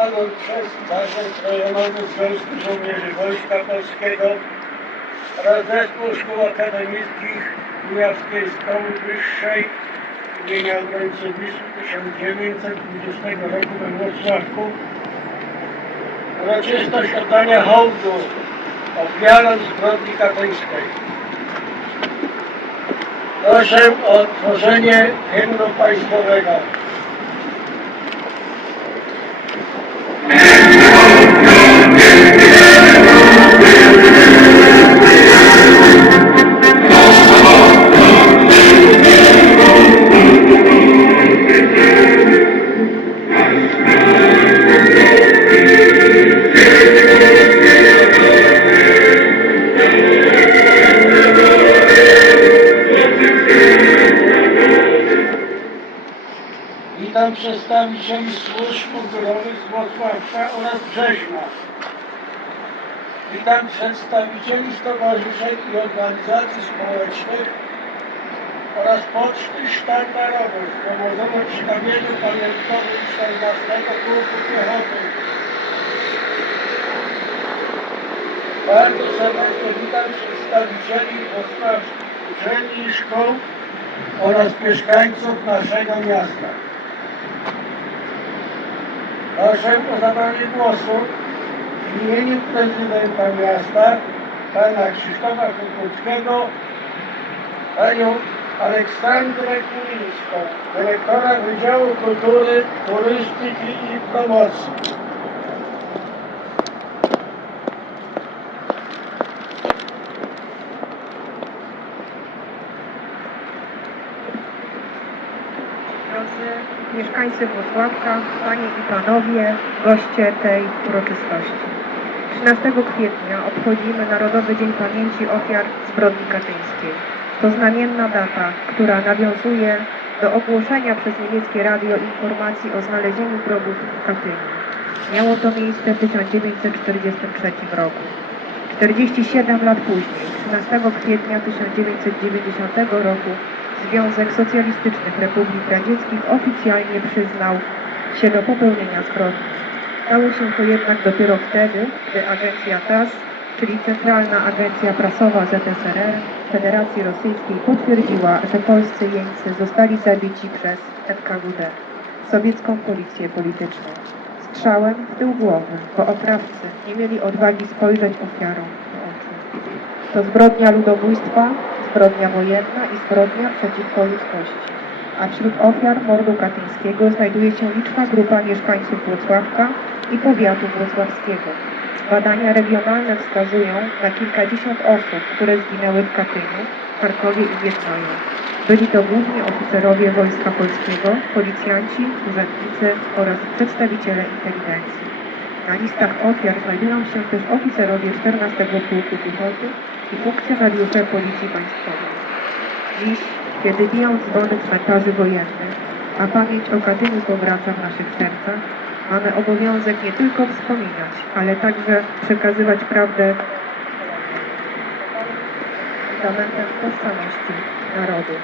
Ustalono przez Zarząd Rejonowy Związku Żołnierzy Wojska Polskiego oraz Zespół Szkół Akademickich Kujawskiej Szkoły Wyższej imienia obrońcy Wisły 1920 roku we Włocławku uroczystość oddania hołdu ofiarom zbrodni katyńskiej. Proszę o tworzenie hymnu państwowego. Witam przedstawicieli służb mundurowych z Włocławka oraz Brzeźna. Witam przedstawicieli stowarzyszeń i organizacji społecznych oraz Poczty Sztandarowej zgromadzonej przy kamieniu pamiątkowym 14 Pułku Piechoty. Bardzo serdecznie witam przedstawicieli włocławskich uczelni i szkół oraz mieszkańców naszego miasta. Proszę o zabranie głosu w imieniu prezydenta miasta, pana Krzysztofa Kukuckiego, panią Aleksandrę Kulińską, dyrektora Wydziału Kultury, Turystyki i Promocji. Mieszkańcy Włocławka, Panie i Panowie, goście tej uroczystości. 13 kwietnia obchodzimy Narodowy Dzień Pamięci Ofiar Zbrodni Katyńskiej. To znamienna data, która nawiązuje do ogłoszenia przez niemieckie radio informacji o znalezieniu grobów w Katyniu. Miało to miejsce w 1943 roku. 47 lat później, 13 kwietnia 1990 roku, Związek Socjalistycznych Republik Radzieckich oficjalnie przyznał się do popełnienia zbrodni. Stało się to jednak dopiero wtedy, gdy agencja TASS, czyli Centralna Agencja Prasowa ZSRR Federacji Rosyjskiej, potwierdziła, że polscy jeńcy zostali zabici przez NKWD, sowiecką policję polityczną. Strzałem w tył głowy, bo oprawcy nie mieli odwagi spojrzeć ofiarom w oczy. To zbrodnia ludobójstwa, zbrodnia wojenna i zbrodnia przeciwko ludzkości. A wśród ofiar mordu katyńskiego znajduje się liczna grupa mieszkańców Włocławka i powiatu włocławskiego. Badania regionalne wskazują na kilkadziesiąt osób, które zginęły w Katyniu, Charkowie i Wiednoju. Byli to głównie oficerowie Wojska Polskiego, policjanci, urzędnicy oraz przedstawiciele inteligencji. Na listach ofiar znajdują się też oficerowie 14 Pułku Piechoty i funkcjonariusze Policji Państwowej. Dziś, kiedy biją dzwony cmentarzy wojennych, a pamięć o Katyniu powraca w naszych sercach, mamy obowiązek nie tylko wspominać, ale także przekazywać prawdę fundamentem tożsamości narodu.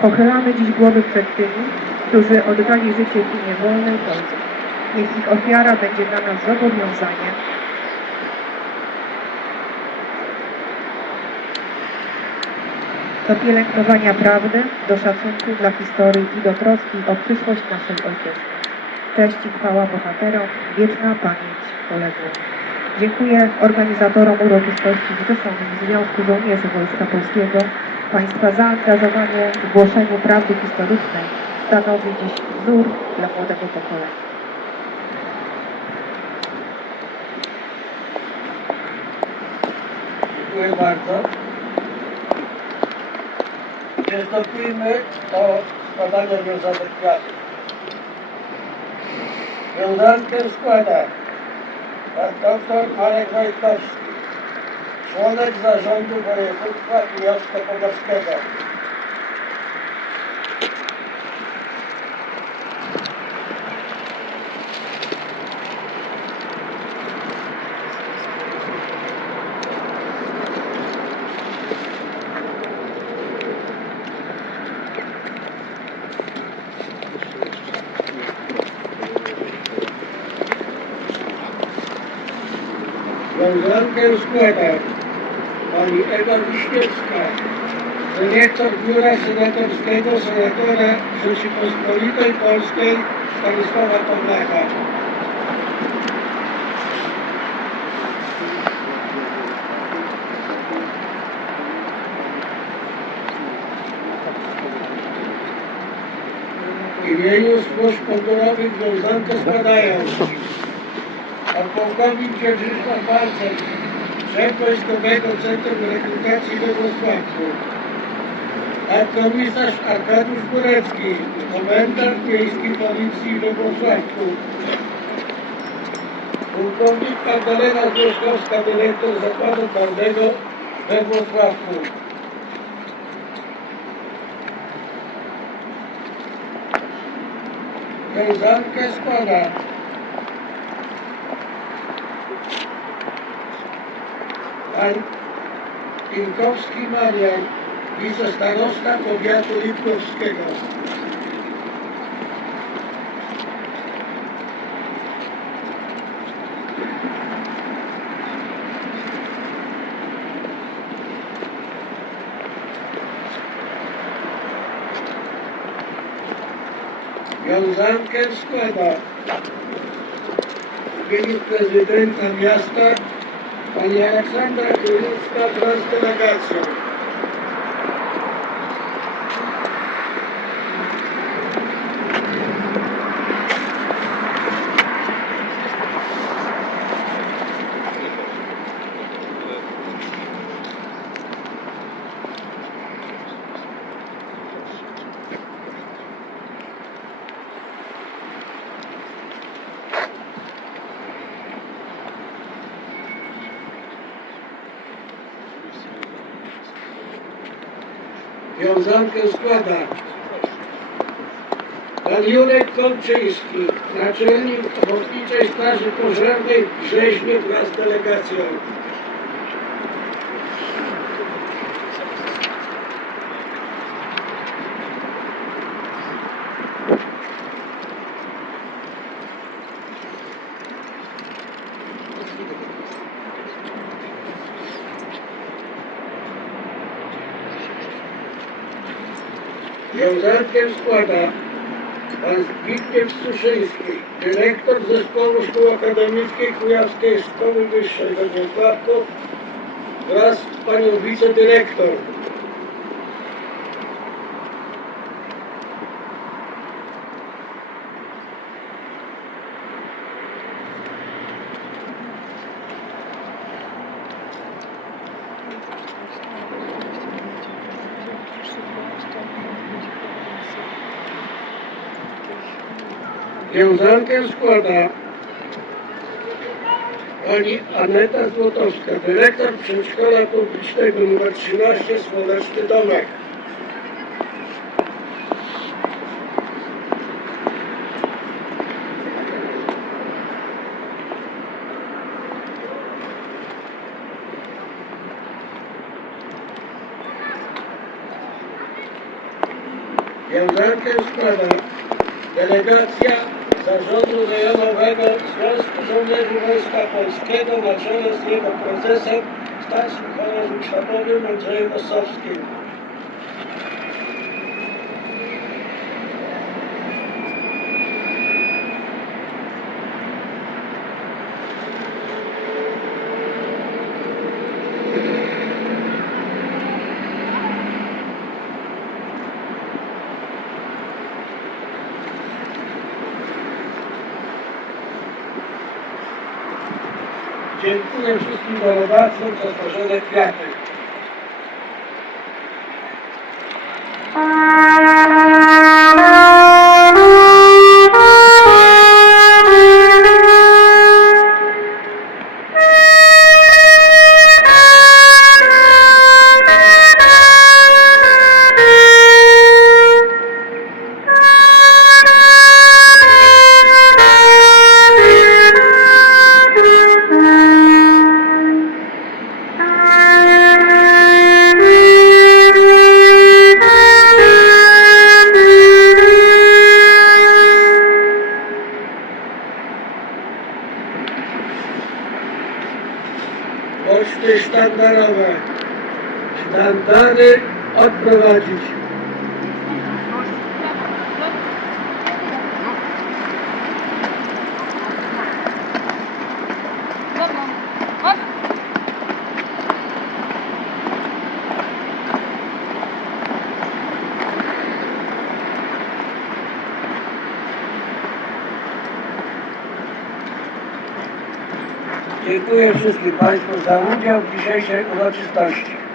Pochylamy dziś głowy przed tymi, którzy oddali życie w imię wolnej Polski. Niech ich ofiara będzie dla nas zobowiązaniem do pielęgnowania prawdy, do szacunku dla historii i do troski o przyszłość naszej ojczyzny. Cześć i chwała bohaterom, wieczna pamięć poległym. Dziękuję organizatorom uroczystości Zrzeszonym Związku Żołnierzy Wojska Polskiego. Państwa zaangażowanie w głoszeniu prawdy historycznej stanowi dziś wzór dla młodego pokolenia. Dziękuję bardzo. Przystąpimy do składania wiązanek kwiatów. Wiązankę składa pan dr Marek Wojtkowski, członek Zarządu Województwa Kujawsko-Pomorskiego. Wiązankę składa pani Ewa Wiśniewska, dyrektor Biura Senatorskiego Senatora Rzeczypospolitej Polskiej Stanisława Pawlaka. W imieniu służb mundurowych wiązankę składają pan pułkownik Dzierżysław Balcek, szef Wojskowego Centrum Rekrutacji we Wrocławiu, pan komisarz Arkadiusz Górecki, komendant Miejskiej Policji we Wrocławiu, pułkownik Magdalena Złoszkowska, dyrektor Zakładu Karnego we Wrocławiu. Wiązankę składa pan Pinkowski Marian, wicestarosta powiatu lipkowskiego. Wiązankę składa w imieniu prezydenta miasta pani Aleksandra Krylicka wraz z delegacją. Wiązankę składa pan Jurek Kolczyński, naczelnik Ochotniczej Straży Pożarnej w Brzeźnie wraz z delegacją. Wiązankę składa pan Zbigniew Suszyński, dyrektor Zespołu Szkół Akademickich Kujawskiej Szkoły Wyższej we Wrocławiu wraz z panią wicedyrektor. Wiązankę składa pani Aneta Złotowska, dyrektor Przedszkola Publicznego nr 13 Słoneczny Domek. Wiązankę składa delegacja Zarządu Rejonowego Związku Żołnierzy Wojska Polskiego na czele z jego prezesem, starszym chorążym sztabowym Andrzejem Ossowskim. Dziękuję wszystkim delegacjom za złożone kwiaty. Poczty sztandarowe. Sztandary odprowadzić. Dziękuję wszystkim Państwu za udział w dzisiejszej uroczystości.